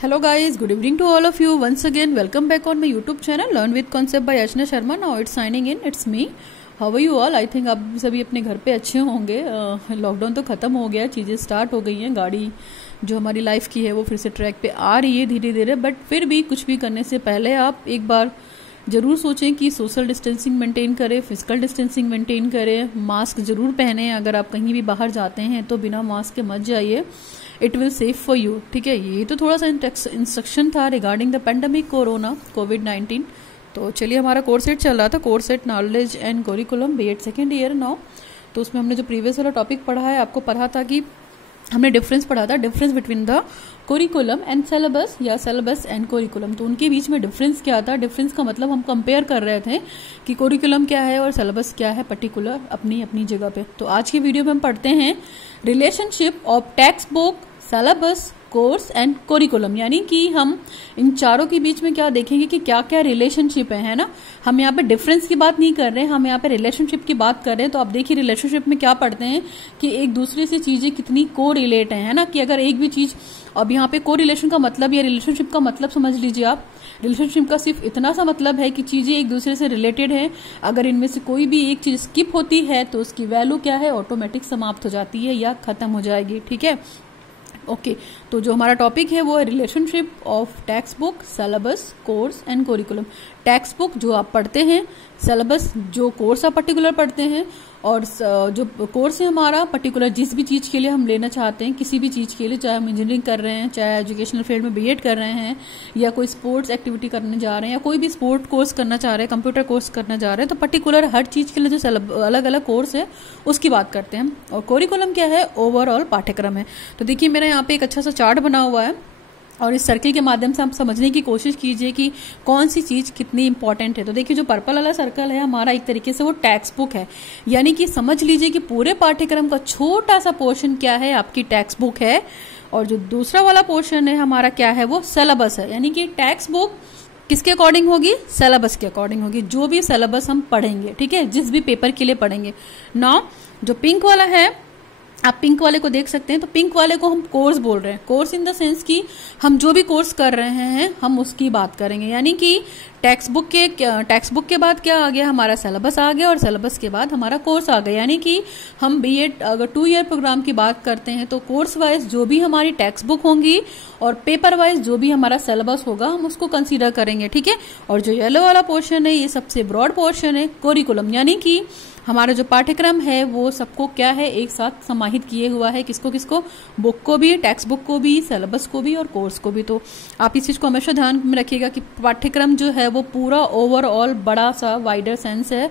Hello guys, good evening to all of you. Once again, welcome back on my YouTube channel Learn with Concept by Ashna Sharma. Now it's signing in. It's me. How are you all? I think आप सभी अपने घर पे अच्छे होंगे. Lockdown तो ख़त्म हो गया, चीज़ें स्टार्ट हो गई हैं. गाड़ी जो हमारी लाइफ की है वो फिर से ट्रैक पे आ रही है धीरे धीरे. बट फिर भी कुछ भी करने से पहले आप एक बार ज़रूर सोचें कि सोशल डिस्टेंसिंग मेंटेन करें, फिजिकल डिस्टेंसिंग मेंटेन करें, मास्क ज़रूर पहनें. अगर आप कहीं भी बाहर जाते हैं तो बिना मास्क के मत जाइए. It will safe for you. ठीक है, ये तो थोड़ा सा इंस्ट्रक्शन था रिगार्डिंग द पेंडेमिक कोरोना कोविड-19. तो चलिए, हमारा कोर्स सेट चल रहा था, course set knowledge and curriculum BEd second year now. तो उसमें हमने जो प्रीवियस वाला टॉपिक पढ़ा है, आपको पढ़ा था कि हमने डिफरेंस पढ़ा था, difference between the curriculum and syllabus या सिलेबस एंड करिकुलम. तो उनके बीच में डिफरेंस क्या था? डिफरेंस का मतलब हम कंपेयर कर रहे थे कि करिकुलम क्या है और सिलेबस क्या है पर्टिकुलर अपनी अपनी जगह पे. तो आज की वीडियो में हम पढ़ते हैं relationship of text book, syllabus, course and curriculum. यानी कि हम इन चारों के बीच में क्या देखेंगे कि क्या क्या रिलेशनशिप है ना. हम यहाँ पे डिफरेंस की बात नहीं कर रहे हैं, हम यहाँ पे रिलेशनशिप की बात कर रहे हैं. तो आप देखिए रिलेशनशिप में क्या पढ़ते हैं कि एक दूसरे से चीजें कितनी को रिलेट है ना. कि अगर एक भी चीज, अब यहाँ पे को रिलेशन का मतलब या रिलेशनशिप का मतलब समझ लीजिए आप. रिलेशनशिप का सिर्फ इतना सा मतलब है कि चीजें एक दूसरे से रिलेटेड है. अगर इनमें से कोई भी एक चीज स्किप होती है तो उसकी वैल्यू क्या है, ऑटोमेटिक समाप्त हो जाती है या खत्म हो जाएगी. ठीक है, ओके. तो जो हमारा टॉपिक है वो है relationship of text book, syllabus, course and curriculum. Text book जो आप पढ़ते हैं, सिलेबस जो कोर्स आप पर्टिकुलर पढ़ते हैं, और जो कोर्स है हमारा पर्टिकुलर जिस भी चीज़ के लिए हम लेना चाहते हैं, किसी भी चीज़ के लिए, चाहे हम इंजीनियरिंग कर रहे हैं, चाहे एजुकेशनल फील्ड में बीएड कर रहे हैं, या कोई स्पोर्ट्स एक्टिविटी करने जा रहे हैं, या कोई भी स्पोर्ट कोर्स करना चाह रहे हैं, कंप्यूटर कोर्स करना चाह रहे हैं, तो पर्टिकुलर हर चीज़ के लिए जो अलग अलग कोर्स है उसकी बात करते हैं. और करिकुलम क्या है? ओवरऑल पाठ्यक्रम है. तो देखिए, मेरा यहाँ पे एक अच्छा सा चार्ट बना हुआ है और इस सर्किल के माध्यम से आप समझने की कोशिश कीजिए कि कौन सी चीज कितनी इंपॉर्टेंट है. तो देखिए, जो पर्पल वाला सर्कल है हमारा एक तरीके से वो टेक्स्ट बुक है. यानी कि समझ लीजिए कि पूरे पाठ्यक्रम का छोटा सा पोर्शन क्या है, आपकी टेक्स्ट बुक है. और जो दूसरा वाला पोर्शन है हमारा क्या है, वो सिलेबस है. यानी कि टेक्स्ट बुक किसके अकॉर्डिंग होगी? सिलेबस के अकॉर्डिंग होगी. जो भी सिलेबस हम पढ़ेंगे, ठीक है, जिस भी पेपर के लिए पढ़ेंगे. नाउ जो पिंक वाला है, आप पिंक वाले को देख सकते हैं. तो पिंक वाले को हम कोर्स बोल रहे हैं. कोर्स इन द सेंस कि हम जो भी कोर्स कर रहे हैं हम उसकी बात करेंगे. यानी कि टेक्स्ट बुक के बाद क्या आ गया? हमारा सिलेबस आ गया, और सिलेबस के बाद हमारा कोर्स आ गया. यानी कि हम बीएड अगर 2 ईयर प्रोग्राम की बात करते हैं तो कोर्स वाइज जो भी हमारी टेक्स्ट बुक होंगी और पेपर वाइज जो भी हमारा सिलेबस होगा हम उसको कंसीडर करेंगे. ठीक है. और जो येलो वाला पोर्शन है ये सबसे ब्रॉड पोर्शन है, करिकुलम. यानी कि हमारा जो पाठ्यक्रम है वो सबको क्या है, एक साथ समाहित किए हुआ है. किसको किसको? बुक को भी, टेक्स्ट बुक को भी, सिलेबस को भी और कोर्स को भी. तो आप इस चीज को हमेशा ध्यान में रखिएगा कि पाठ्यक्रम जो है वो पूरा ओवरऑल बड़ा सा वाइडर सेंस है.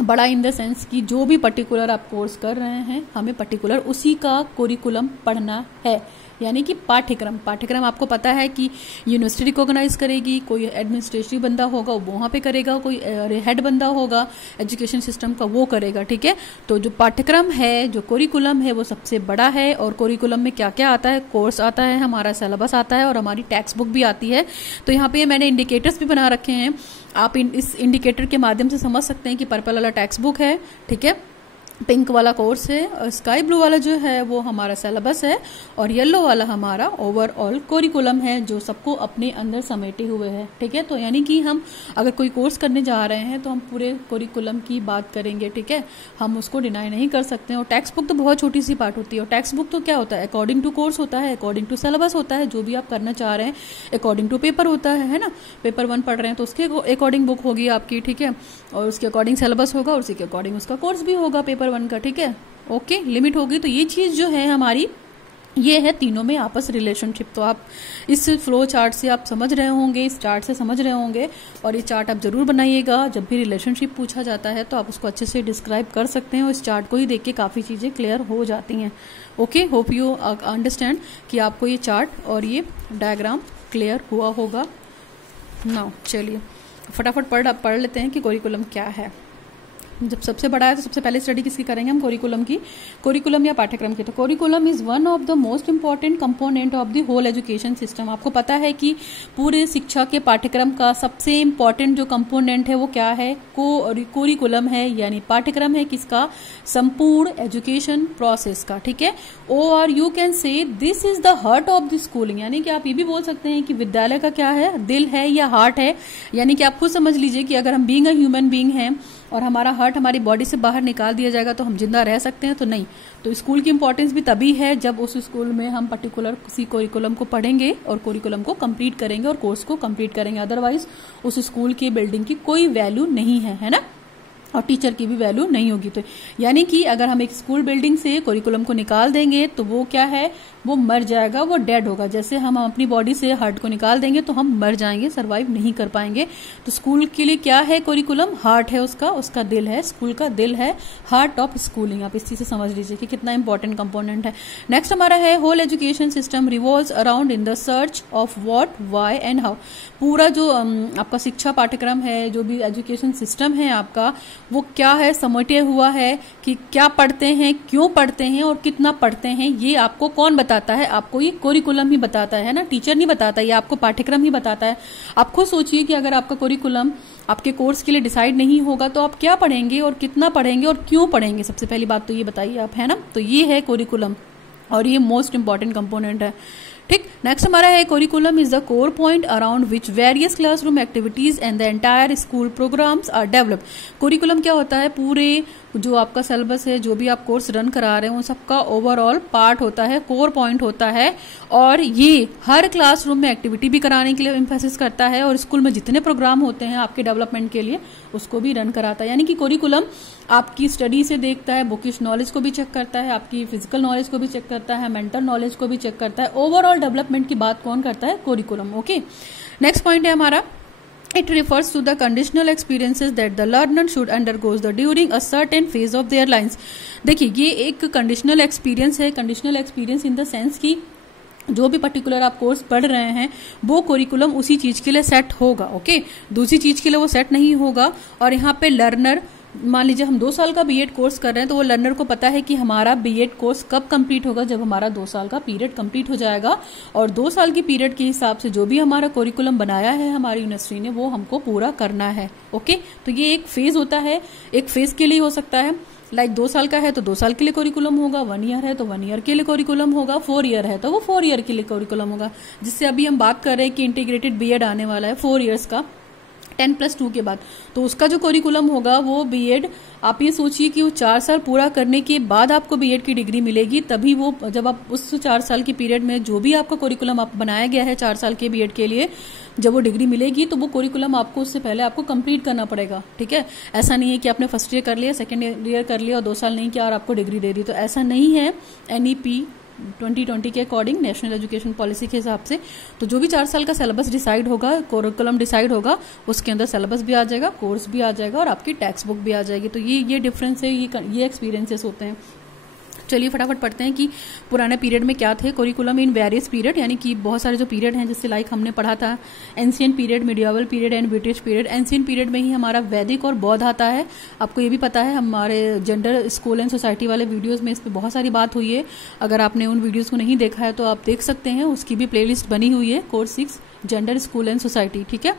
बड़ा इन द सेंस कि जो भी पर्टिकुलर आप कोर्स कर रहे हैं हमें पर्टिकुलर उसी का करिकुलम पढ़ना है. यानी कि पाठ्यक्रम आपको पता है कि यूनिवर्सिटी रिकॉग्नाइज करेगी, कोई एडमिनिस्ट्रेटिव बंदा होगा वो वहां पे करेगा, कोई हेड बंदा होगा एजुकेशन सिस्टम का वो करेगा. ठीक है. तो जो पाठ्यक्रम है, जो करिकुलम है, वो सबसे बड़ा है. और करिकुलम में क्या क्या आता है? कोर्स आता है, हमारा सिलेबस आता है और हमारी टेक्स्ट बुक भी आती है. तो यहाँ पे मैंने इंडिकेटर्स भी बना रखे हैं. आप इस इंडिकेटर के माध्यम से समझ सकते हैं कि पर्पल वाला टेक्स्ट बुक है, ठीक है, पिंक वाला कोर्स है, और स्काई ब्लू वाला जो है वो हमारा सिलेबस है, और येलो वाला हमारा ओवरऑल करिकुलम है जो सबको अपने अंदर समेटे हुए है. ठीक है. तो यानी कि हम अगर कोई कोर्स करने जा रहे हैं तो हम पूरे करिकुलम की बात करेंगे. ठीक है, हम उसको डिनाई नहीं कर सकते. और टेक्स्ट बुक तो बहुत छोटी सी पार्ट होती है. और टेक्स्ट बुक तो क्या होता है? अकॉर्डिंग टू कोर्स होता है, अकॉर्डिंग टू सिलेबस होता है, जो भी आप करना चाह रहे हैं, अकॉर्डिंग टू पेपर होता है ना. पेपर 1 पढ़ रहे हैं तो उसके अकॉर्डिंग बुक होगी आपकी. ठीक है. और उसके अकॉर्डिंग सिलेबस होगा और उसी के अकॉर्डिंग उसका कोर्स भी होगा पेपर 1 का. ठीक है, ओके, लिमिट होगी. तो ये चीज जो है हमारी, ये है तीनों में आपस रिलेशनशिप. तो आप इस फ्लो चार्ट से आप समझ रहे होंगे, इस चार्ट से समझ रहे होंगे. और ये चार्ट आप जरूर बनाइएगा. जब भी रिलेशनशिप पूछा जाता है तो आप उसको अच्छे से डिस्क्राइब कर सकते हैं, और इस चार्ट को ही देख के काफी चीजें क्लियर हो जाती हैं. ओके, होप यू अंडरस्टैंड कि आपको ये चार्ट और ये डायग्राम क्लियर हुआ होगा. नाउ चलिए फटाफट पढ़ लेते हैं कि करिकुलम क्या है. जब सबसे बड़ा है तो सबसे पहले स्टडी किसकी करेंगे हम, कोरिकुलम की, कोरिकुलम या पाठ्यक्रम की। तो curriculum is one of the most important component of the whole education system. आपको पता है कि पूरे शिक्षा के पाठ्यक्रम का सबसे इंपॉर्टेंट जो कंपोनेंट है वो क्या है, कोरिकुलम है, यानी पाठ्यक्रम है किसका, संपूर्ण एजुकेशन प्रोसेस का, ठीक है। और you can say this is the heart of the schooling, यानी कि आप ये भी बोल सकते हैं कि विद्यालय का क्या है, दिल है या हार्ट है। यानी कि आप खुद समझ लीजिए कि अगर हम बीइंग अ ह्यूमन बीइंग हैं और हमारा हार्ट हमारी बॉडी से बाहर निकाल दिया जाएगा तो हम जिंदा रह सकते हैं, तो नहीं। तो स्कूल की इंपॉर्टेंस भी तभी है जब उस स्कूल में हम पर्टिकुलर किसी कोरिकुलम को पढ़ेंगे और कोरिकुलम को कंप्लीट करेंगे और कोर्स को कंप्लीट करेंगे, अदरवाइज उस स्कूल की बिल्डिंग की कोई वैल्यू नहीं है ना, और टीचर की भी वैल्यू नहीं होगी। तो यानी कि अगर हम एक स्कूल बिल्डिंग से कोरिकुलम को निकाल देंगे तो वो क्या है, वो मर जाएगा, वो डेड होगा। जैसे हम अपनी बॉडी से हार्ट को निकाल देंगे तो हम मर जाएंगे, सरवाइव नहीं कर पाएंगे। तो स्कूल के लिए क्या है कोरिकुलम, हार्ट है उसका दिल है, स्कूल का दिल है, हार्ट ऑफ स्कूलिंग। आप इस चीज से समझ लीजिए कि कितना इंपॉर्टेंट कंपोनेंट है। नेक्स्ट हमारा है whole education system revolves around in the search of what, why and how. पूरा जो आपका शिक्षा पाठ्यक्रम है, जो भी एजुकेशन सिस्टम है आपका, वो क्या है, समेटे हुआ है कि क्या पढ़ते हैं, क्यों पढ़ते हैं और कितना पढ़ते हैं। ये आपको कौन बताता है, आपको ये कोरिकुलम ही बताता है ना, टीचर नहीं बताता, ये आपको पाठ्यक्रम ही बताता है। आप खुद सोचिए कि अगर आपका कोरिकुलम आपके कोर्स के लिए डिसाइड नहीं होगा तो आप क्या पढ़ेंगे और कितना पढ़ेंगे और क्यों पढ़ेंगे। सबसे पहली बात तो ये बताइए आप, है ना। तो ये है कोरिकुलम और ये मोस्ट इंपॉर्टेंट कंपोनेंट है, ठीक। नेक्स्ट हमारा है curriculum is the core point around which various classroom activities and the entire school programs are develop. Curriculum क्या होता है, पूरे जो आपका सिलेबस है, जो भी आप कोर्स रन करा रहे हैं, वो सबका ओवरऑल पार्ट होता है, कोर पॉइंट होता है। और ये हर क्लासरूम में एक्टिविटी भी कराने के लिए एम्फेसिस करता है और स्कूल में जितने प्रोग्राम होते हैं आपके डेवलपमेंट के लिए उसको भी रन कराता है। यानी कि कोरिकुलम आपकी स्टडी से देखता है, बुकिश नॉलेज को भी चेक करता है, आपकी फिजिकल नॉलेज को भी चेक करता है, मेंटल नॉलेज को भी चेक करता है। ओवरऑल डेवलपमेंट की बात कौन करता है, कोरिकुलम। ओके, नेक्स्ट पॉइंट है हमारा, it refers to the conditional experiences that the learner should undergoes the during a certain phase of their lives। देखिए ये एक कंडीशनल एक्सपीरियंस है, conditional experience in the sense की जो भी पर्टिकुलर आप कोर्स पढ़ रहे हैं वो कोरिकुलम उसी चीज के लिए सेट होगा, ओके। दूसरी चीज के लिए वो सेट नहीं होगा। और यहाँ पे लर्नर, मान लीजिए हम 2 साल का बीएड कोर्स कर रहे हैं तो वो लर्नर को पता है कि हमारा बीएड कोर्स कब कंप्लीट होगा, जब हमारा 2 साल का पीरियड कंप्लीट हो जाएगा। और 2 साल की पीरियड के हिसाब से जो भी हमारा कोरिकुलम बनाया है हमारी यूनिवर्सिटी ने, वो हमको पूरा करना है, ओके। तो ये एक फेज होता है, एक फेज के लिए हो सकता है, लाइक 2 साल का है तो 2 साल के लिए कोरिकुलम होगा, 1 ईयर है तो 1 ईयर के लिए कोरिकुलम होगा, 4 ईयर है तो वो 4 ईयर के लिए कोरिकुलम होगा। जिससे अभी हम बात कर रहे हैं कि इंटीग्रेटेड बीएड आने वाला है 4 ईयर्स का, 10+2 के बाद, तो उसका जो कोरिकुलम होगा वो बीएड, आप ये सोचिए कि वो 4 साल पूरा करने के बाद आपको बीएड की डिग्री मिलेगी। तभी वो, जब आप उस 4 साल की पीरियड में जो भी आपका कोरिकुलम आप बनाया गया है 4 साल के बीएड के लिए, जब वो डिग्री मिलेगी तो वो कोरिकुलम आपको उससे पहले आपको कंप्लीट करना पड़ेगा, ठीक है। ऐसा नहीं है कि आपने फर्स्ट ईयर कर लिया, सेकेंड ईयर कर लिया और 2 साल नहीं किया और आपको डिग्री दे दी, तो ऐसा नहीं है। एनईपी 2020 के अकॉर्डिंग, नेशनल एजुकेशन पॉलिसी के हिसाब से, तो जो भी 4 साल का सिलेबस डिसाइड होगा, कोरिकुलम डिसाइड होगा, उसके अंदर सिलेबस भी आ जाएगा, कोर्स भी आ जाएगा और आपकी टेक्स्ट बुक भी आ जाएगी। तो ये डिफरेंस है, ये एक्सपीरियंसेस होते हैं। चलिए फटाफट पढ़ते हैं कि पुराने पीरियड में क्या थे। कोरिकुलम इन वेरियस पीरियड, यानी कि बहुत सारे जो पीरियड हैं, जैसे लाइक हमने पढ़ा था ancient period, medieval period and British period. Ancient period में ही हमारा वैदिक और बौद्ध आता है। आपको ये भी पता है, हमारे जेंडर स्कूल एंड सोसाइटी वाले वीडियोस में इस पर बहुत सारी बात हुई है। अगर आपने उन वीडियोस को नहीं देखा है तो आप देख सकते हैं, उसकी भी प्लेलिस्ट बनी हुई है, course 6 gender school and society, ठीक है।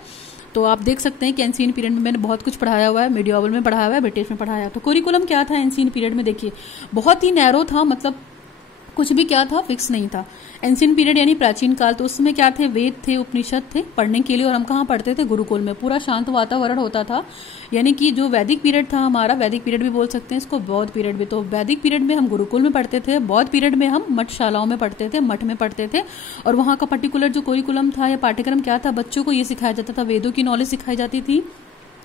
तो आप देख सकते हैं कि एंशियंट पीरियड में मैंने बहुत कुछ पढ़ाया हुआ है, मिडिवल में पढ़ाया हुआ है, ब्रिटिश में पढ़ाया। तो कोरिकुलम क्या था एंशियंट पीरियड में, देखिए बहुत ही नैरो था, मतलब कुछ भी क्या था, फिक्स नहीं था। एंशियंट पीरियड यानी प्राचीन काल, तो उस समय क्या थे, वेद थे, उपनिषद थे पढ़ने के लिए, और हम कहाँ पढ़ते थे, गुरुकुल में। पूरा शांत वातावरण होता था। यानी कि जो वैदिक पीरियड था हमारा, वैदिक पीरियड भी बोल सकते हैं इसको, बौद्ध पीरियड भी, तो वैदिक पीरियड में हम गुरुकुल में पढ़ते थे, बौद्ध पीरियड में हम मठशालाओं में पढ़ते थे, मठ में पढ़ते थे। और वहाँ का पर्टिकुलर जो कोरिकुलम था या पाठ्यक्रम क्या था, बच्चों को ये सिखाया जाता था, वेदों की नॉलेज सिखाई जाती थी,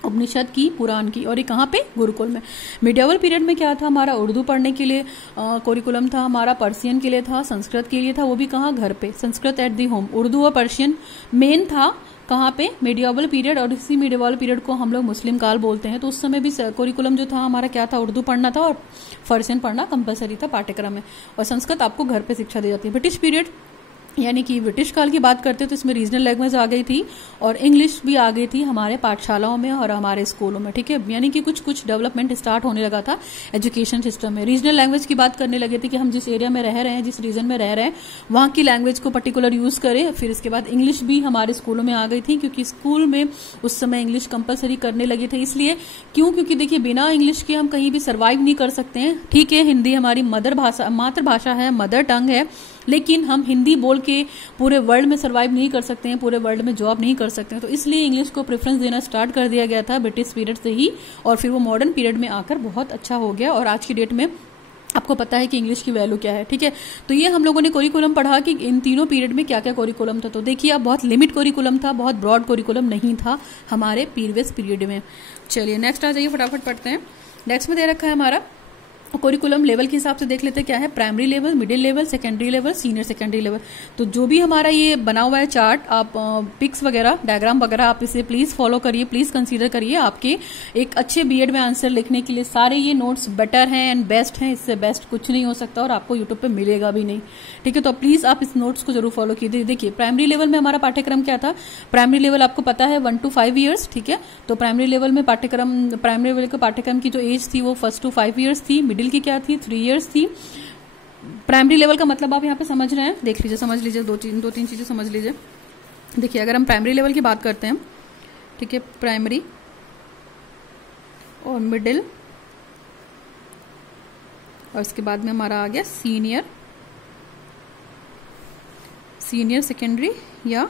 उपनिषद की, पुराण की, और ये कहाँ पे, गुरुकुल में। मिडिवल पीरियड में क्या था हमारा, उर्दू पढ़ने के लिए कोरिकुलम था हमारा, पर्शियन के लिए था, संस्कृत के लिए था, वो भी कहाँ, घर पे, Sanskrit at the home. Urdu और पर्शियन मेन था कहाँ पे, मिडिवल पीरियड। और इसी मिडिवल पीरियड को हम लोग मुस्लिम काल बोलते हैं। तो उस समय भी कोरिकुलम जो था हमारा क्या था, उर्दू पढ़ना था और पर्शियन पढ़ना कंपलसरी था पाठ्यक्रम में, और संस्कृत आपको घर पे शिक्षा दी जाती है। ब्रिटिश पीरियड यानी कि ब्रिटिश काल की बात करते तो इसमें रीजनल लैंग्वेज आ गई थी और इंग्लिश भी आ गई थी हमारे पाठशालाओं में और हमारे स्कूलों में, ठीक है। यानी कि कुछ कुछ डेवलपमेंट स्टार्ट होने लगा था एजुकेशन सिस्टम में। रीजनल लैंग्वेज की बात करने लगे थे कि हम जिस एरिया में रह रहे हैं, जिस रीजन में रह रहे हैं, वहां की लैंग्वेज को पर्टिकुलर यूज करें। फिर इसके बाद इंग्लिश भी हमारे स्कूलों में आ गई थी, क्योंकि स्कूल में उस समय इंग्लिश कंपलसरी करने लगे थे। इसलिए क्योंकि देखिए बिना इंग्लिश के हम कहीं भी सर्वाइव नहीं कर सकते हैं, ठीक है। हिंदी हमारी मातृभाषा है, मदर टंग है, लेकिन हम हिंदी बोल के पूरे वर्ल्ड में सर्वाइव नहीं कर सकते हैं, पूरे वर्ल्ड में जॉब नहीं कर सकते हैं। तो इसलिए इंग्लिश को प्रेफरेंस देना स्टार्ट कर दिया गया था ब्रिटिश पीरियड से ही, और फिर वो मॉडर्न पीरियड में आकर बहुत अच्छा हो गया। और आज की डेट में आपको पता है कि इंग्लिश की वैल्यू क्या है, ठीक है। तो ये हम लोगों ने कोरिकुलम पढ़ा कि इन तीनों पीरियड में क्या क्या कोरिकुलम था। तो देखिए अब बहुत लिमिट कोरिकुलम था, बहुत ब्रॉड कोरिकुलम नहीं था हमारे प्रीवियस पीरियड में। चलिए नेक्स्ट आ जाइए, फटाफट पढ़ते हैं। नेक्स्ट में दे रखा है हमारा कोरिकुलम लेवल के हिसाब से देख लेते हैं क्या है। Primary level, middle level, secondary level, senior secondary level. तो जो भी हमारा ये बना हुआ है चार्ट, आप पिक्स वगैरह, डायग्राम वगैरह, आप इसे प्लीज फॉलो करिए, प्लीज कंसीडर करिए। आपके एक अच्छे बीएड में आंसर लिखने के लिए सारे ये नोट्स बेटर हैं एंड बेस्ट हैं, इससे बेस्ट कुछ नहीं हो सकता और आपको यूट्यूब पे मिलेगा भी नहीं, ठीक है। तो प्लीज आप इस नोट्स को जरूर फॉलो कीजिए। देखिए प्राइमरी लेवल में हमारा पाठ्यक्रम क्या था। प्राइमरी लेवल आपको पता है 1 to 5 ईयर्स, ठीक है। तो प्राइमरी लेवल में प्राइमरी लेवल के पाठ्यक्रम की जो एज थी वो 1 to 5 ईयर्स थी। मिडिल की क्या थी, 3 ईयर्स थी। प्राइमरी लेवल का मतलब आप यहाँ पे समझ रहे हैं, देख लीजिए, समझ लीजिए, दो तीन चीजें समझ लीजिए। देखिए अगर हम प्राइमरी लेवल की बात करते हैं, ठीक है, प्राइमरी और मिडिल, और इसके बाद में हमारा आ गया सीनियर सेकेंडरी, या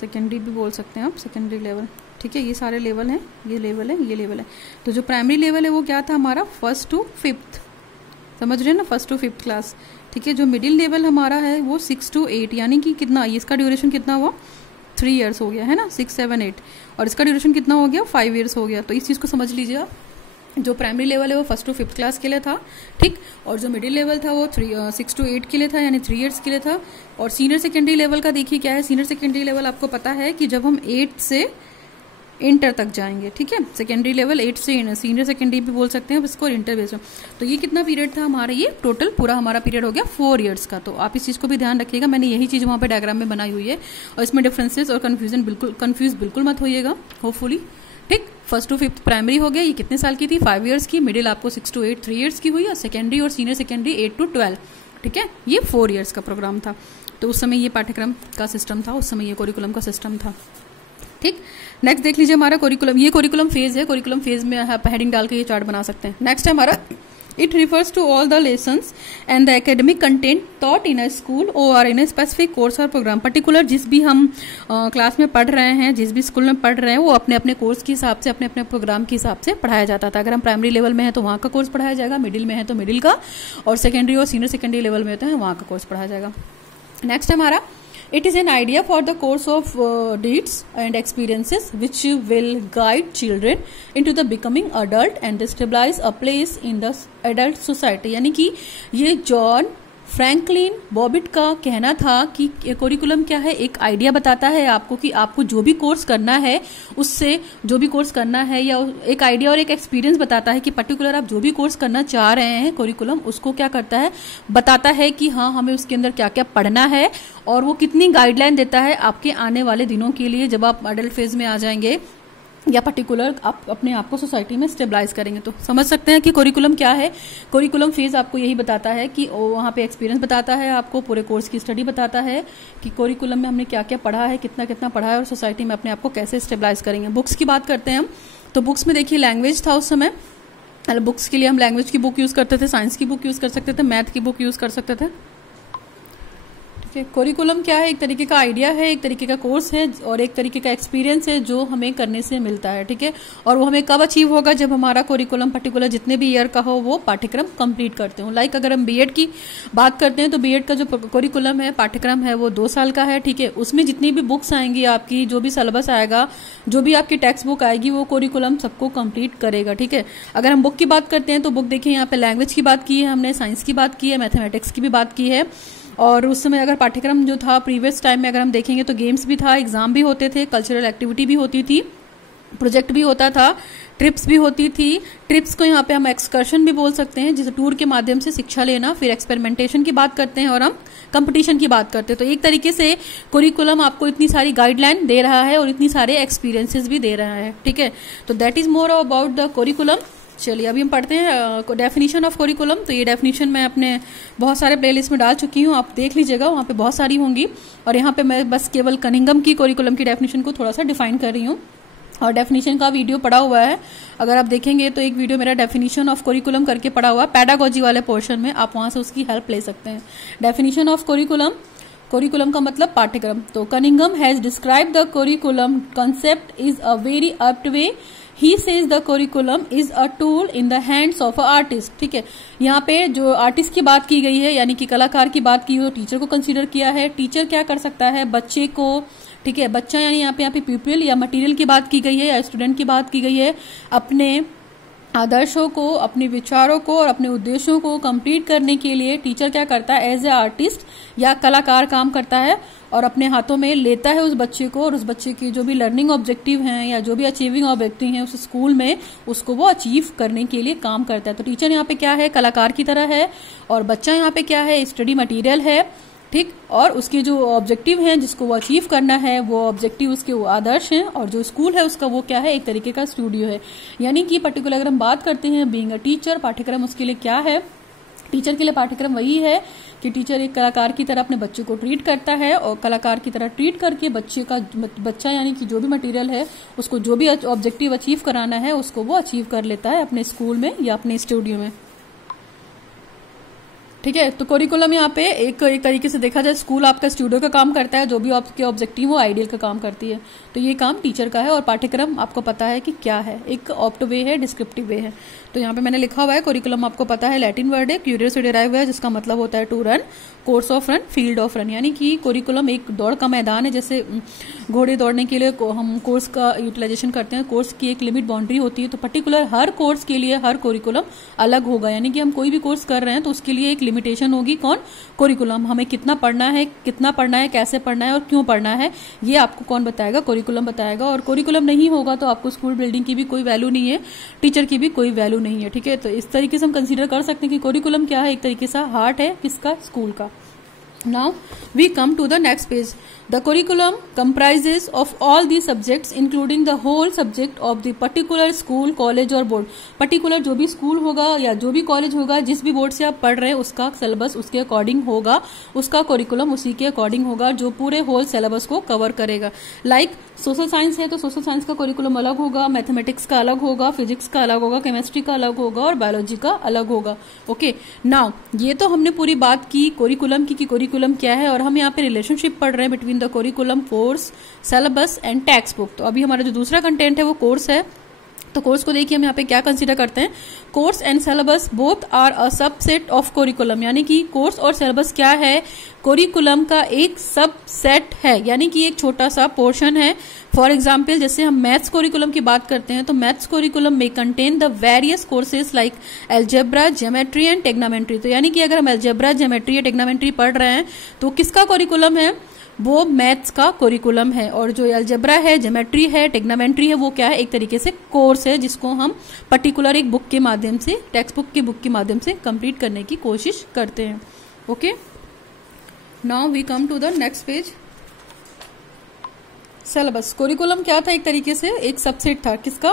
सेकेंडरी भी बोल सकते हैं आप, सेकेंडरी लेवल, ठीक है। ये सारे लेवल हैं, ये लेवल है, ये लेवल है। तो जो प्राइमरी लेवल है वो क्या था हमारा 1st to 5th, समझ रहे हैं ना, 1st to 5th क्लास, ठीक है। जो मिडिल लेवल हमारा है वो 6 to 8, यानी कि कितना, इसका ड्यूरेशन कितना हुआ, 3 ईयर्स हो गया है ना, 6, 7, 8, और इसका ड्यूरेशन कितना हो गया, 5 ईयर्स हो गया। तो इस चीज़ को समझ लीजिए आप। जो प्राइमरी लेवल है वो 1st to 5th क्लास के लिए था, ठीक, और जो मिडिल लेवल था वो 6 to 8 के लिए था, यानी 3 ईयर्स के लिए था। और सीनियर सेकेंडरी लेवल का देखिए क्या है। सीनियर सेकेंडरी लेवल आपको पता है कि जब हम 8 से इंटर तक जाएंगे, ठीक है। सेकेंडरी लेवल 8 से सीनियर सेकेंडरी भी बोल सकते हैं इसको, इंटर बेस्ड। तो ये कितना पीरियड था हमारा, ये टोटल पूरा हमारा पीरियड हो गया 4 ईयर्स का। तो आप इस चीज को भी ध्यान रखिएगा, मैंने यही चीज वहां पे डायग्राम में बनाई हुई है, और इसमें डिफरेंसेस और कंफ्यूज बिल्कुल मत होइएगा, होपफुली, ठीक। 1st to 5th प्राइमरी हो गया, ये कितने साल की थी, 5 ईयर्स की। मिडिल आपको 6 to 8 3 ईयर्स की हुई, और सेकेंडरी और सीनियर सेकेंडरी 8 to 12, ठीक है। ये 4 ईयर्स का प्रोग्राम था। तो उस समय ये पाठ्यक्रम का सिस्टम था, उस समय ये कोरिकुलम का सिस्टम था, ठीक। नेक्स्ट देख लीजिए हमारा कोरिकुलम, ये कोरिकुलम फेज है। कोरिकुलम फेज में आप हेडिंग डाल के ये चार्ट बना सकते हैं। नेक्स्ट है हमारा it refers to all the lessons and the academic content taught in a school और इन अ स्पेसिफिक कोर्स और प्रोग्राम। पर्टिकुलर जिस भी हम क्लास में पढ़ रहे हैं, जिस भी स्कूल में पढ़ रहे हैं, वो अपने अपने कोर्स के हिसाब से, अपने अपने प्रोग्राम के हिसाब से पढ़ाया जाता था। अगर हम प्राइमरी लेवल में है तो वहाँ का कोर्स पढ़ाया जाएगा, मिडिल में है तो मिडिल का, और सेकेंडरी और सीनियर सेकेंडरी लेवल में तो है वहाँ का कोर्स पढ़ाया जाएगा। नेक्स्ट हमारा it is an idea for the course of deeds and experiences which will guide children into the becoming adult and stabilize a place in the adult society। यानी कि ये जॉन फ्रैंकलिन बॉबिट का कहना था कि कोरिकुलम क्या है, एक आइडिया बताता है आपको कि आपको जो भी कोर्स करना है, उससे जो भी कोर्स करना है, या एक आइडिया और एक एक्सपीरियंस बताता है कि पर्टिकुलर आप जो भी कोर्स करना चाह रहे हैं, कोरिकुलम उसको क्या करता है, बताता है कि हाँ हमें उसके अंदर क्या क्या पढ़ना है, और वो कितनी गाइडलाइन देता है आपके आने वाले दिनों के लिए, जब आप अडल्ट फेज में आ जाएंगे या पर्टिकुलर आप अपने आप को सोसाइटी में स्टेबलाइज करेंगे। तो समझ सकते हैं कि कोरिकुलम क्या है। कोरिकुलम फेज आपको यही बताता है कि वहाँ पे एक्सपीरियंस बताता है, आपको पूरे कोर्स की स्टडी बताता है कि कोरिकुलम में हमने क्या क्या पढ़ा है, कितना कितना पढ़ा है, और सोसाइटी में अपने आप को कैसे स्टेबलाइज करेंगे। बुक्स की बात करते हैं हम, तो बुक्स में देखिए लैंग्वेज था उस समय। बुक्स के लिए हम लैंग्वेज की बुक यूज करते थे, साइंस की बुक यूज कर सकते थे, मैथ की बुक यूज कर सकते थे। कोरिकुलम क्या है, एक तरीके का आइडिया है, एक तरीके का कोर्स है, और एक तरीके का एक्सपीरियंस है जो हमें करने से मिलता है, ठीक है। और वो हमें कब अचीव होगा, जब हमारा कोरिकुलम पर्टिकुलर जितने भी ईयर का हो वो पाठ्यक्रम कंप्लीट करते हो। लाइक अगर हम बीएड की बात करते हैं तो बीएड का जो कोरिकुलम है, पाठ्यक्रम है, वो 2 साल का है, ठीक है। उसमें जितनी भी बुक्स आएंगी आपकी, जो भी सिलेबस आएगा, जो भी आपकी टेक्स्ट बुक आएगी, वो कोरिकुलम सबको कंप्लीट करेगा, ठीक है। अगर हम बुक की बात करते हैं तो बुक देखिए यहाँ पे लैंग्वेज की बात की है हमने, साइंस की बात की है, मैथमेटिक्स की भी बात की है। और उस समय अगर पाठ्यक्रम जो था प्रीवियस टाइम में अगर हम देखेंगे तो गेम्स भी था, एग्जाम भी होते थे, कल्चरल एक्टिविटी भी होती थी, प्रोजेक्ट भी होता था, ट्रिप्स भी होती थी। ट्रिप्स को यहाँ पे हम एक्सकर्शन भी बोल सकते हैं, जिसे टूर के माध्यम से शिक्षा लेना। फिर एक्सपेरिमेंटेशन की बात करते हैं और हम कंपटीशन की बात करते हैं। तो एक तरीके से कोरिकुलम आपको इतनी सारी गाइडलाइन दे रहा है और इतनी सारे एक्सपीरियंसेस भी दे रहा है, ठीक है। तो that is more about the curriculum. चलिए अभी हम पढ़ते हैं डेफिनेशन ऑफ कोरिकुलम। तो ये डेफिनेशन मैं अपने बहुत सारे प्लेलिस्ट में डाल चुकी हूँ, आप देख लीजिएगा, वहाँ पे बहुत सारी होंगी। और यहाँ पे मैं बस केवल कनिंघम की कोरिकुलम की डेफिनेशन को थोड़ा सा डिफाइन कर रही हूँ। और डेफिनेशन का वीडियो पड़ा हुआ है, अगर आप देखेंगे तो एक वीडियो मेरा डेफिनेशन ऑफ कोरिकुलम करके पड़ा हुआ है पैडागोजी वाले पोर्शन में, आप वहां से उसकी हेल्प ले सकते हैं। डेफिनेशन ऑफ कोरिकुलम, कोरिकुलम का मतलब पाठ्यक्रम। तो Cunningham has describe the curriculum concept is a very apt way. He says the curriculum is a tool in the hands of a artist. ठीक है, यहाँ पे जो आर्टिस्ट की बात की गई है, यानी कि कलाकार की बात की हुई, टीचर को कंसीडर किया है। टीचर क्या कर सकता है, बच्चे को, ठीक है, बच्चा यानी यहाँ पे पीपल या मटेरियल की बात की गई है या स्टूडेंट की बात की गई है, अपने आदर्शों को, अपने विचारों को और अपने उद्देश्यों को कंप्लीट करने के लिए टीचर क्या करता है, एज ए आर्टिस्ट या कलाकार काम करता है और अपने हाथों में लेता है उस बच्चे को, और उस बच्चे की जो भी लर्निंग ऑब्जेक्टिव हैं या जो भी अचीविंग ऑब्जेक्टिव हैं उस स्कूल में, उसको वो अचीव करने के लिए काम करता है। तो टीचर यहाँ पे क्या है, कलाकार की तरह है, और बच्चा यहाँ पे क्या है, स्टडी मटेरियल है, ठीक। और उसके जो ऑब्जेक्टिव हैं जिसको वो अचीव करना है, वो ऑब्जेक्टिव उसके वो आदर्श हैं, और जो स्कूल है उसका वो क्या है, एक तरीके का स्टूडियो है। यानी कि पर्टिकुलर अगर हम बात करते हैं बीइंग अ टीचर, पाठ्यक्रम उसके लिए क्या है, टीचर के लिए पाठ्यक्रम वही है कि टीचर एक कलाकार की तरह अपने बच्चे को ट्रीट करता है, और कलाकार की तरह ट्रीट करके बच्चा यानी कि जो भी मटेरियल है उसको, जो भी ऑब्जेक्टिव अचीव कराना है उसको वो अचीव कर लेता है अपने स्कूल में या अपने स्टूडियो में। ठीक है, तो कोरिकुलम यहाँ पे एक तरीके से देखा जाए स्कूल आपका स्टूडियो का काम करता है, जो भी आपके ऑब्जेक्टिव वो आइडियल का काम करती है। तो ये काम टीचर का है, और पाठ्यक्रम आपको पता है कि क्या है, एक ऑप्ट वे है, डिस्क्रिप्टिव वे है। तो यहाँ पे मैंने लिखा हुआ है कोरिकुलम आपको पता है लैटिन वर्ड है, क्यूरियो से डिराइव हुआ है, जिसका मतलब होता है to run, course of run, field of run. यानी कि कोरिकुलम एक दौड़ का मैदान है, जैसे घोड़े दौड़ने के लिए हम कोर्स का यूटिलाइजेशन करते हैं, कोर्स की एक लिमिट बाउंड्री होती है। तो पर्टिकुलर हर कोर्स के लिए हर कोरिकुलम अलग होगा, यानी कि हम कोई भी कोर्स कर रहे हैं तो उसके लिए एक लिमिटेशन होगी, कौन, कोरिकुलम। हमें कितना पढ़ना है, कैसे पढ़ना है और क्यों पढ़ना है, ये आपको कौन बताएगा, कोरिकुलम बताएगा। और कोरिकुलम नहीं होगा तो आपको स्कूल बिल्डिंग की भी कोई वैल्यू नहीं है, टीचर की भी कोई वैल्यू नहीं है। ठीक है, तो इस तरीके से हम कंसीडर कर सकते हैं कि कोरिकुलम क्या है, एक तरीके से हार्ट है किसका, स्कूल का। Now we come to the next page. The curriculum comprises of all the subjects including the whole subject of the particular school, college और board. Particular जो भी स्कूल होगा या जो भी कॉलेज होगा, जिस भी बोर्ड से आप पढ़ रहे हैं उसका सिलेबस उसके अकॉर्डिंग होगा, उसका करिकुलम उसी के अकॉर्डिंग होगा, जो पूरे होल सिलेबस को कवर करेगा। लाइक सोशल साइंस है तो सोशल साइंस का करिकुलम अलग होगा, मैथमेटिक्स का अलग होगा, फिजिक्स का अलग होगा, केमिस्ट्री का अलग होगा और बायोलॉजी का अलग होगा। ओके, नाउ ये तो हमने पूरी बात की करिकुलम की कि करिकुलम क्या है, और हम यहाँ पे रिलेशनशिप पढ़ रहे हैं between the curriculum, course, syllabus and text book. तो अभी हमारा जो दूसरा कंटेंट है वो कोर्स है। तो कोर्स को देखिए हम यहाँ पे क्या कंसीडर करते हैं, course and syllabus both are a subset of curriculum. यानी कि कोर्स और सिलेबस क्या है, करिकुलम का एक सबसेट है, यानी कि एक छोटा सा पोर्शन है। फॉर एग्जाम्पल जैसे हम मैथ्स करिकुलम की बात करते हैं तो मैथ्स करिकुलम में content the various courses like algebra, geometry and trigonometry. तो यानी कि अगर हम एल्जेब्रा, ज्योमेट्री या टेग्नोमेट्री पढ़ रहे हैं तो किसका करिकुलम है, वो मैथ्स का करिकुलम है। और जो अलजेब्रा है, ज्योमेट्री है, टेग्नोमेट्री है, वो क्या है, एक तरीके से कोर्स है, जिसको हम पर्टिकुलर एक बुक के माध्यम से, टेक्स्ट बुक की बुक के माध्यम से कंप्लीट करने की कोशिश करते हैं। Okay, now we come to the next page. Syllabus, curriculum क्या था, एक तरीके से एक सबसेट था किसका,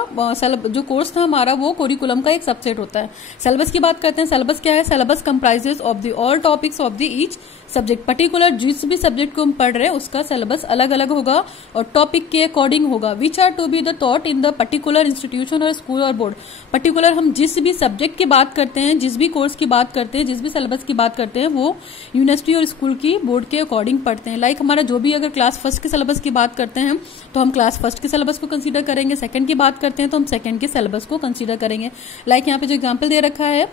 जो कोर्स था हमारा वो करिकुलम का एक सबसेट होता है। सिलेबस की बात करते हैं, सिलेबस क्या है, syllabus comprises of the all topics of the each subject. Particular जिस भी सब्जेक्ट को हम पढ़ रहे हैं उसका सिलेबस अलग अलग होगा और टॉपिक के अकॉर्डिंग होगा, which are to be the taught in the particular institution और स्कूल और बोर्ड। पर्टिकुलर हम जिस भी सब्जेक्ट की बात करते हैं, जिस भी कोर्स की बात करते हैं, जिस भी सिलेबस की बात करते हैं, वो यूनिवर्सिटी और स्कूल की बोर्ड के अकॉर्डिंग पढ़ते हैं। लाइक हमारा जो भी अगर क्लास फर्स्ट के सिलेबस की बात करते हैं तो हम क्लास फर्स्ट के सिलेबस को कंसीडर करेंगे, सेकंड की बात करते हैं तो हम सेकंड के सिलेबस को कंसीडर करेंगे। लाइक यहाँ पे जो एग्जांपल दे रखा है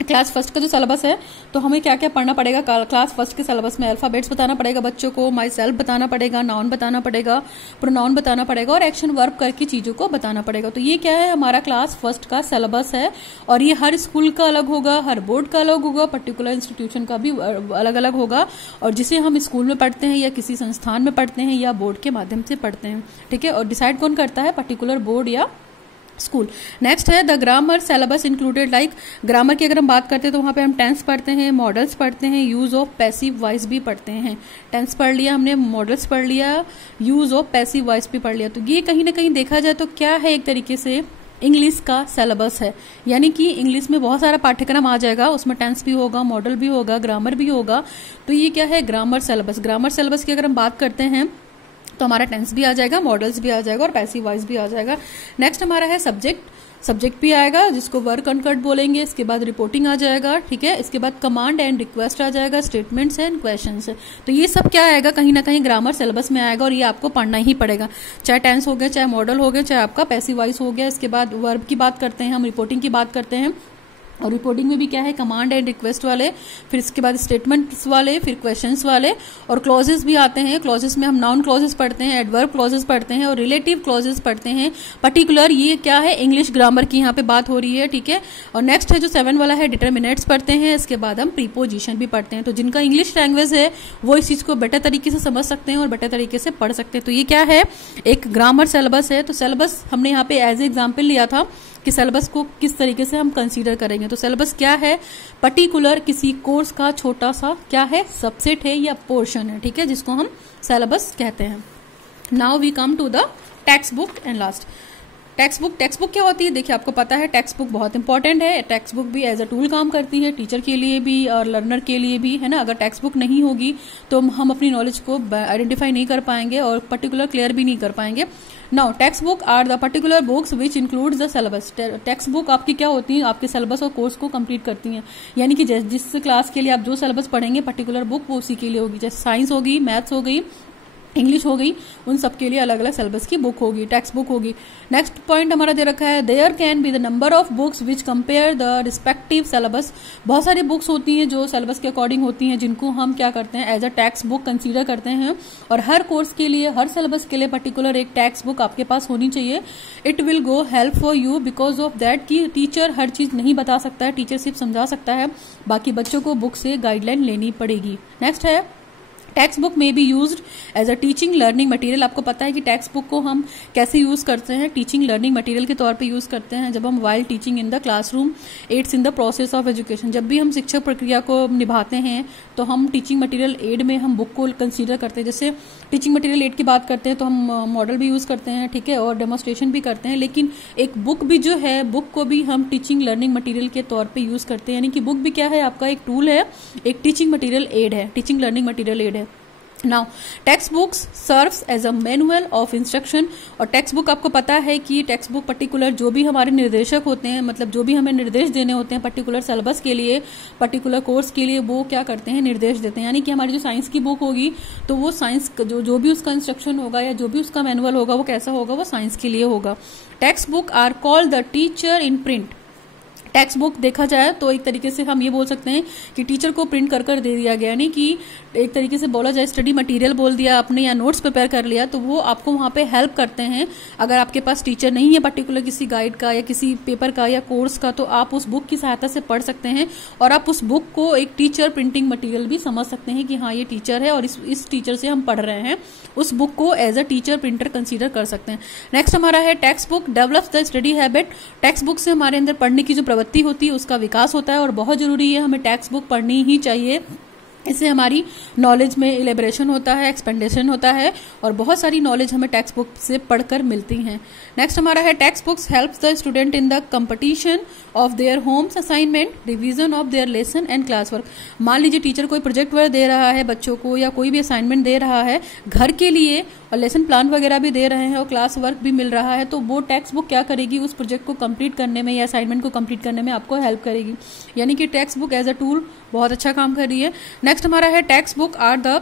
क्लास फर्स्ट का जो सिलेबस है, तो हमें क्या क्या पढ़ना पड़ेगा क्लास फर्स्ट के सिलेबस में। अल्फाबेट्स बताना पड़ेगा बच्चों को, माई सेल्फ बताना पड़ेगा, नाउन बताना पड़ेगा, प्रोनाउन बताना पड़ेगा और एक्शन वर्ब करके चीजों को बताना पड़ेगा। तो ये क्या है, हमारा क्लास फर्स्ट का सिलेबस है और ये हर स्कूल का अलग होगा, हर बोर्ड का अलग होगा, पर्टिकुलर इंस्टीट्यूशन का भी अलग अलग होगा, और जिसे हम स्कूल में पढ़ते हैं या किसी संस्थान में पढ़ते हैं या बोर्ड के माध्यम से पढ़ते हैं, ठीक है। और डिसाइड कौन करता है, पर्टिकुलर बोर्ड या स्कूल। नेक्स्ट है the grammar syllabus included, like grammar की अगर हम बात करते हैं तो वहां पे हम टेंस पढ़ते हैं, मॉडल्स पढ़ते हैं, यूज ऑफ पैसिव वॉइस भी पढ़ते हैं। टेंस पढ़ लिया हमने, मॉडल्स पढ़ लिया, यूज ऑफ पैसिव वॉइस भी पढ़ लिया। तो ये कहीं ना कहीं देखा जाए तो क्या है, एक तरीके से इंग्लिश का सिलेबस है, यानी कि इंग्लिश में बहुत सारा पाठ्यक्रम आ जाएगा, उसमें टेंस भी होगा, मॉडल भी होगा, ग्रामर भी होगा। तो ये क्या है, ग्रामर सिलेबस। ग्रामर सिलेबस की अगर हम बात करते हैं तो हमारा टेंस भी आ जाएगा, मॉडल्स भी आ जाएगा और पैसिव वॉइस भी आ जाएगा। नेक्स्ट हमारा है सब्जेक्ट भी आएगा जिसको वर्क कनकर्ड बोलेंगे। इसके बाद रिपोर्टिंग आ जाएगा, ठीक है। इसके बाद कमांड एंड रिक्वेस्ट आ जाएगा, स्टेटमेंट्स एंड क्वेश्चंस। तो ये सब क्या आएगा, कहीं ना कहीं ग्रामर सिलेबस में आएगा और ये आपको पढ़ना ही पड़ेगा, चाहे टेंस हो गया, चाहे मॉडल हो गया, चाहे आपका पैसिव वॉइस हो गया। इसके बाद वर्ब की बात करते हैं हम, रिपोर्टिंग की बात करते हैं, और रिपोर्टिंग में भी क्या है, कमांड एंड रिक्वेस्ट वाले, फिर इसके बाद स्टेटमेंट्स वाले, फिर क्वेश्चंस वाले, और क्लॉजेस भी आते हैं। क्लॉजेस में हम नाउन क्लॉजेस पढ़ते हैं, एडवर्ब क्लॉजेस पढ़ते हैं और रिलेटिव क्लॉजेस पढ़ते हैं। पर्टिकुलर ये क्या है, इंग्लिश ग्रामर की यहाँ पे बात हो रही है, ठीक है। और नेक्स्ट है जो 7 वाला है, डिटर्मिनेट्स पढ़ते हैं। इसके बाद हम प्रीपोजिशन भी पढ़ते हैं। तो जिनका इंग्लिश लैंग्वेज है वो इस चीज को बेटर तरीके से समझ सकते हैं और बेटर तरीके से पढ़ सकते हैं। तो ये क्या है, एक ग्रामर सिलेबस है। तो सिलेबस हमने यहाँ पे एज ए एग्जाम्पल लिया था कि सिलेबस को किस तरीके से हम कंसीडर करेंगे। तो सिलेबस क्या है, पर्टिकुलर किसी कोर्स का छोटा सा क्या है, सबसेट है या पोर्शन है, ठीक है, जिसको हम सिलेबस कहते हैं। Now we come to the text book and last. Text book क्या होती है, देखिए आपको पता है टेक्स्ट बुक बहुत इंपॉर्टेंट है। टेक्स्ट बुक भी एज अ टूल काम करती है, टीचर के लिए भी और लर्नर के लिए भी, है ना। अगर टेक्स्ट बुक नहीं होगी तो हम अपनी नॉलेज को आइडेंटिफाई नहीं कर पाएंगे और पर्टिकुलर क्लियर भी नहीं कर पाएंगे। Now text book are the particular books which include the syllabus. Text book आपकी क्या होती है, आपके सिलेबस और कोर्स को कंप्लीट करती हैं, यानी कि जिस क्लास के लिए आप जो सिलेबस पढ़ेंगे पर्टिकुलर बुक वो उसी के लिए होगी। जैसे साइंस होगी, मैथ्स हो गई, इंग्लिश हो गई, उन सब के लिए अलग अलग सिलेबस की बुक होगी, टेक्स्ट बुक होगी। नेक्स्ट पॉइंट हमारा दे रखा है, there can be the number of books which compare the respective syllabus. बहुत सारी बुक्स होती हैं जो सिलेबस के अकॉर्डिंग होती हैं, जिनको हम क्या करते हैं, as a text book consider करते हैं। और हर कोर्स के लिए, हर सिलेबस के लिए पर्टिकुलर एक टेक्स्ट बुक आपके पास होनी चाहिए। It will go help for you because of that कि टीचर हर चीज नहीं बता सकता है, टीचर सिर्फ समझा सकता है, बाकी बच्चों को बुक से गाइडलाइन लेनी पड़ेगी। नेक्स्ट है, text book may be used as a teaching learning material. आपको पता है कि टेक्स्ट बुक को हम कैसे यूज करते हैं, टीचिंग लर्निंग मटेरियल के तौर पे यूज करते हैं जब हम while teaching in the classroom aids in the process of education. जब भी हम शिक्षक प्रक्रिया को निभाते हैं तो हम टीचिंग मटेरियल एड में हम बुक को कंसीडर करते हैं। जैसे टीचिंग मटेरियल एड की बात करते हैं तो हम मॉडल भी यूज करते हैं, ठीक है, और डेमोस्ट्रेशन भी करते हैं। लेकिन एक बुक भी जो है, बुक को भी हम टीचिंग लर्निंग मटेरियल के तौर पे यूज करते हैं, यानी कि बुक भी क्या है, आपका एक टूल है, एक टीचिंग मटेरियल एड है, टीचिंग लर्निंग मटेरियल एड है। Now text books serves as a manual of instruction. और टेक्स्ट बुक आपको पता है कि टेक्स्ट बुक पर्टिकुलर जो भी हमारे निर्देशक होते हैं, मतलब जो भी हमें निर्देश देने होते हैं पर्टिकुलर सिलेबस के लिए, पर्टिकुलर कोर्स के लिए, वो क्या करते हैं, निर्देश देते हैं। यानी कि हमारी जो साइंस की बुक होगी तो वो साइंस जो भी उसका इंस्ट्रक्शन होगा या जो भी उसका मैनुअल होगा वो कैसा होगा, वो साइंस के लिए होगा। Text book are called the teacher in print. Text book देखा जाए तो एक तरीके से हम ये बोल सकते हैं कि टीचर को प्रिंट कर दे दिया गया, यानी कि एक तरीके से बोला जाए स्टडी मटेरियल बोल दिया आपने या नोट्स प्रिपेयर कर लिया, तो वो आपको वहां पे हेल्प करते हैं। अगर आपके पास टीचर नहीं है पर्टिकुलर किसी गाइड का या किसी पेपर का या कोर्स का, तो आप उस बुक की सहायता से पढ़ सकते हैं और आप उस बुक को एक टीचर प्रिंटिंग मटेरियल भी समझ सकते हैं कि हाँ ये टीचर है और इस टीचर से हम पढ़ रहे हैं। उस बुक को as a teacher printer consider कर सकते हैं। नेक्स्ट हमारा है text book develops the study habit. Text book से हमारे अंदर पढ़ने की जो प्रवृत्ति होती है उसका विकास होता है और बहुत जरूरी है, हमें टेक्स्ट बुक पढ़नी ही चाहिए। इससे हमारी नॉलेज में इलेबरेशन होता है, एक्सपेंडेशन होता है और बहुत सारी नॉलेज हमें टेक्स्ट बुक से पढ़कर मिलती हैं। नेक्स्ट हमारा है text books helps the student in the competition of their homes assignment, revision of their lesson and class work. मान लीजिए टीचर कोई प्रोजेक्ट वर्क दे रहा है बच्चों को या कोई भी असाइनमेंट दे रहा है घर के लिए और लेसन प्लान वगैरह भी दे रहे हैं और क्लास वर्क भी मिल रहा है, तो वो टेक्स्ट बुक क्या करेगी, उस प्रोजेक्ट को कंप्लीट करने में या असाइनमेंट को कंप्लीट करने में आपको हेल्प करेगी। यानी कि text book as a tool बहुत अच्छा काम कर रही है। नेक्स्ट हमारा है text book are the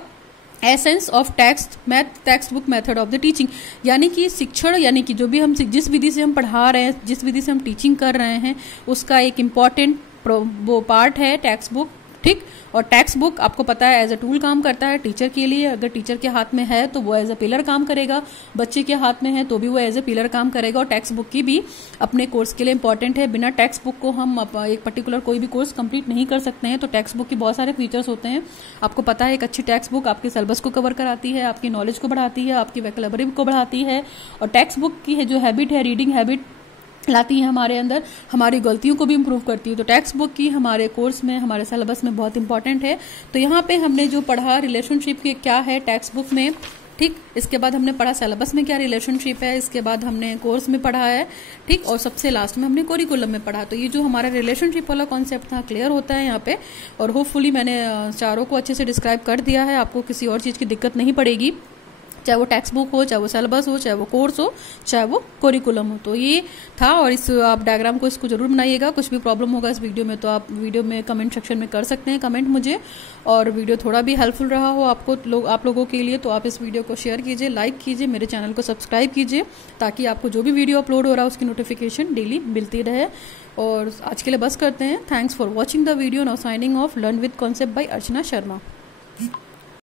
essence of text book method of the teaching. यानी कि शिक्षण, यानी कि जो भी हम जिस विधि से हम पढ़ा रहे हैं, जिस विधि से हम टीचिंग कर रहे हैं, उसका एक इम्पॉर्टेंट वो पार्ट है टेक्स्ट बुक, ठीक। और टेक्स्ट बुक आपको पता है एज अ टूल काम करता है टीचर के लिए। अगर टीचर के हाथ में है तो वो एज अ पिलर काम करेगा, बच्चे के हाथ में है तो भी वो एज अ पिलर काम करेगा। और टेक्स्ट बुक की भी अपने कोर्स के लिए इंपॉर्टेंट है। बिना टेक्स्ट बुक को हम एक पर्टिकुलर कोई भी कोर्स कंप्लीट नहीं कर सकते हैं। तो टेक्स्ट बुक की बहुत सारे फीचर्स होते हैं। आपको पता है एक अच्छी टेक्स्ट बुक आपके सिलेबस को कवर कराती है, आपकी नॉलेज को बढ़ाती है, आपकी वोकैबुलरी को बढ़ाती है। और टेक्स्ट बुक की जो हैबिट है, रीडिंग हैबिट लाती है हमारे अंदर, हमारी गलतियों को भी इम्प्रूव करती है। तो टेक्स्ट बुक की हमारे कोर्स में, हमारे सिलेबस में बहुत इंपॉर्टेंट है। तो यहाँ पे हमने जो पढ़ा रिलेशनशिप के क्या है टेक्स्ट बुक में, ठीक। इसके बाद हमने पढ़ा सिलेबस में क्या रिलेशनशिप है, इसके बाद हमने कोर्स में पढ़ा है, ठीक। और सबसे लास्ट में हमने करिकुलम में पढ़ा। तो ये जो हमारा रिलेशनशिप वाला कॉन्सेप्ट था क्लियर होता है यहाँ पे। और होपफुली मैंने चारों को अच्छे से डिस्क्राइब कर दिया है, आपको किसी और चीज़ की दिक्कत नहीं पड़ेगी, चाहे वो टेक्स्ट बुक हो, चाहे वो सिलेबस हो, चाहे वो कोर्स हो, चाहे वो करिकुलम हो। तो ये था। और इस आप डायग्राम को इसको जरूर बनाइएगा। कुछ भी प्रॉब्लम होगा इस वीडियो में तो आप वीडियो में कमेंट सेक्शन में कर सकते हैं कमेंट मुझे। और वीडियो थोड़ा भी हेल्पफुल रहा हो आप लोगों के लिए तो आप इस वीडियो को शेयर कीजिए, लाइक कीजिए, मेरे चैनल को सब्सक्राइब कीजिए, ताकि आपको जो भी वीडियो अपलोड हो रहा है उसकी नोटिफिकेशन डेली मिलती रहे। और आज के लिए बस करते हैं। Thanks for watching the video. Now signing off. Learn with concept bye Archana Sharma.